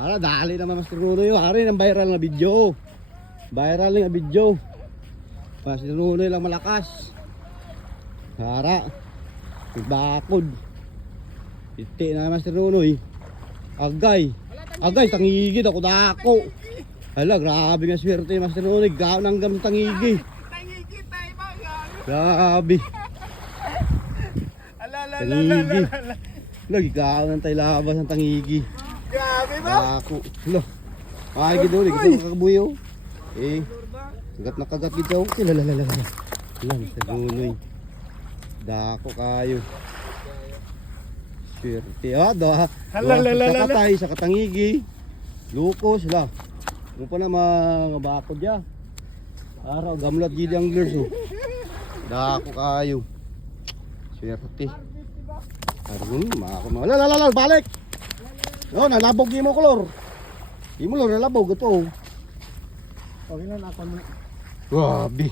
Dali naman Master Nunoy. Hari ng viral na video. Viral nga video. Master Nunoy lang malakas. Hara. Bakod. Iti na Master Nunoy. Agay. Agay, tangigid ako dako. Hala, grabe nga swerte Master Nunoy. Gaon ang gam tangigi. Grabe. Tangigi. Lagi gaon ang tayo labas ng tangigi. Grabe ba? Dako. Hala. Ay, gid ulit. Ito kakabuyo. Kagat na kagat gito. Lalalala. Hala, Master Nunoy. Dako kayo. Swerte. Sakatay sa katangigi. Lukos la. Ano pa na mga bakod ya. Araw gamlat gid ang anglers oh. Dako kayo. Swerte. Arun mako. Lalalala balik. No, nalabog mo kolor. Imo lo nalabog ito. Okay na ako mo. Grabe.